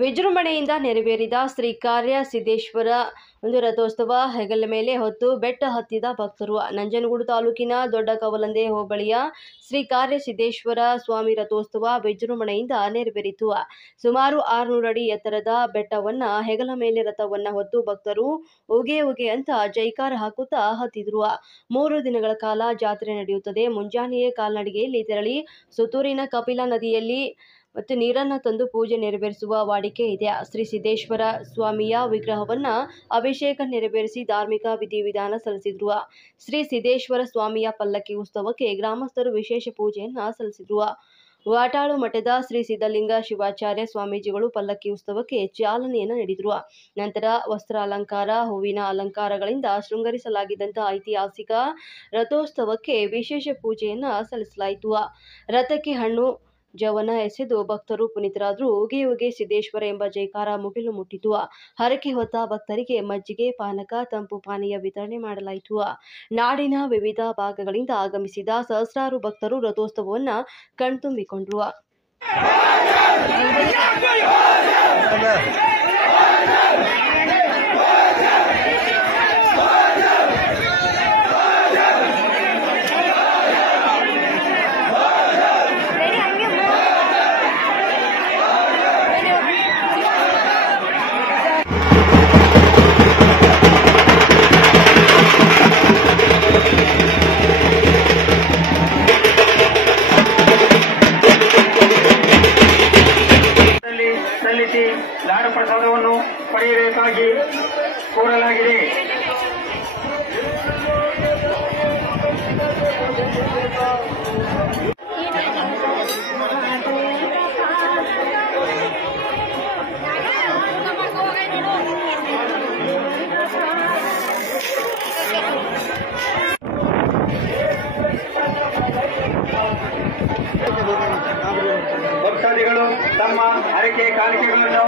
ವಿಜೃಂಭಣೆಯಿಂದ ನೆರವೇರಿದ ಶ್ರೀ ಕಾರ್ಯ ಸಿದ್ದೇಶ್ವರ ರಥೋತ್ಸವ ಹೆಗಲ ಮೇಲೆ ಹೊತ್ತು ಬೆಟ್ಟ ಹತ್ತಿದ ಭಕ್ತರು. ನಂಜನಗೂಡು ತಾಲೂಕಿನ ದೊಡ್ಡ ಕವಲಂದೆ ಹೋಬಳಿಯ ಶ್ರೀ ಕಾರ್ಯ ಸಿದ್ದೇಶ್ವರ ಸ್ವಾಮಿ ರಥೋತ್ಸವ ವಿಜೃಂಭಣೆಯಿಂದ ನೆರವೇರಿತು. ಸುಮಾರು 600 ಅಡಿ ಎತ್ತರದ ಬೆಟ್ಟವನ್ನ ಹೆಗಲ ಮೇಲೆ ರಥವನ್ನ ಹೊತ್ತು ಭಕ್ತರು ಉಗೆ ಉಗೆ ಅಂತ ಜೈಕಾರ ಹಾಕುತ್ತಾ ಹತ್ತಿದ್ರು. 3 ದಿನಗಳ ಕಾಲ ಜಾತ್ರೆ ನಡೆಯುತ್ತದೆ. ಮುಂಜಾನೆಯೇ ಕಾಲ್ನಡಿಗೆಯಲ್ಲಿ ತೆರಳಿ ಸುತ್ತೂರಿನ ಕಪಿಲಾ ನದಿಯಲ್ಲಿ ಮತ್ತು ನೀರನ್ನು ತಂದು ಪೂಜೆ ನೆರವೇರಿಸುವ ವಾಡಿಕೆ ಇದೆ. ಶ್ರೀ ಸಿದ್ದೇಶ್ವರ ಸ್ವಾಮಿಯ ವಿಗ್ರಹವನ್ನ ಅಭಿಷೇಕ ನೆರವೇರಿಸಿ ಧಾರ್ಮಿಕ ವಿಧಿವಿಧಾನ ಸಲ್ಲಿಸಿದ್ರು. ಶ್ರೀ ಸಿದ್ದೇಶ್ವರ ಸ್ವಾಮಿಯ ಪಲ್ಲಕ್ಕಿ ಉತ್ಸವಕ್ಕೆ ಗ್ರಾಮಸ್ಥರು ವಿಶೇಷ ಪೂಜೆಯನ್ನ ಸಲ್ಲಿಸಿದ್ರು. ವಾಟಾಳು ಮಠದ ಶ್ರೀ ಸಿದ್ಧಲಿಂಗ ಶಿವಾಚಾರ್ಯ ಸ್ವಾಮೀಜಿಗಳು ಪಲ್ಲಕ್ಕಿ ಉತ್ಸವಕ್ಕೆ ಚಾಲನೆಯನ್ನು ನೀಡಿದರು. ನಂತರ ವಸ್ತ್ರಾಲಂಕಾರ, ಹೂವಿನ ಅಲಂಕಾರಗಳಿಂದ ಶೃಂಗರಿಸಲಾಗಿದ್ದಂತಹ ಐತಿಹಾಸಿಕ ರಥೋತ್ಸವಕ್ಕೆ ವಿಶೇಷ ಪೂಜೆಯನ್ನ ಸಲ್ಲಿಸಲಾಯಿತು. ರಥಕ್ಕೆ ಹಣ್ಣು ಜವನ ಎಸೆದು ಭಕ್ತರು ಪುನೀತರಾದರು. ಉಗೆ ಉಗೆ ಸಿದ್ದೇಶ್ವರ ಎಂಬ ಜೈಕಾರ ಮುಗಿಲು ಮುಟ್ಟಿತು. ಹರಕೆ ಹೊತ್ತ ಭಕ್ತರಿಗೆ ಮಜ್ಜಿಗೆ, ಪಾನಕ, ತಂಪು ಪಾನೀಯ ವಿತರಣೆ ಮಾಡಲಾಯಿತು. ನಾಡಿನ ವಿವಿಧ ಭಾಗಗಳಿಂದ ಆಗಮಿಸಿದ ಸಹಸ್ರಾರು ಭಕ್ತರು ರಥೋತ್ಸವವನ್ನು ಕಣ್ತುಂಬಿಕೊಂಡರು. ಸಲ್ಲಿಸಿ ಲಾಡು ಪ್ರಸಾದವನ್ನು ಪಡೆಯಬೇಕಾಗಿ ಕೋರಲಾಗಿದೆ. ಭಕ್ತಾದಿಗಳು ತಮ್ಮ ಹರಕೆ ಕಾಣಿಕೆಗಳನ್ನು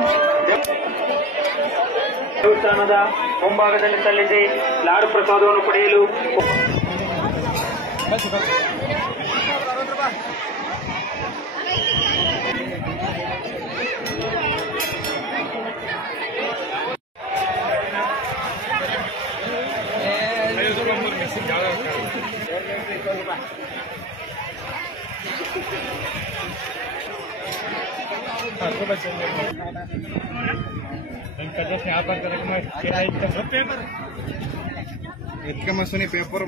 ದೇವಸ್ಥಾನದ ಮುಂಭಾಗದಲ್ಲಿ ಸಲ್ಲಿಸಿ ಲಾಡು ಪ್ರಸಾದವನ್ನು ಪಡೆಯಲು पेपर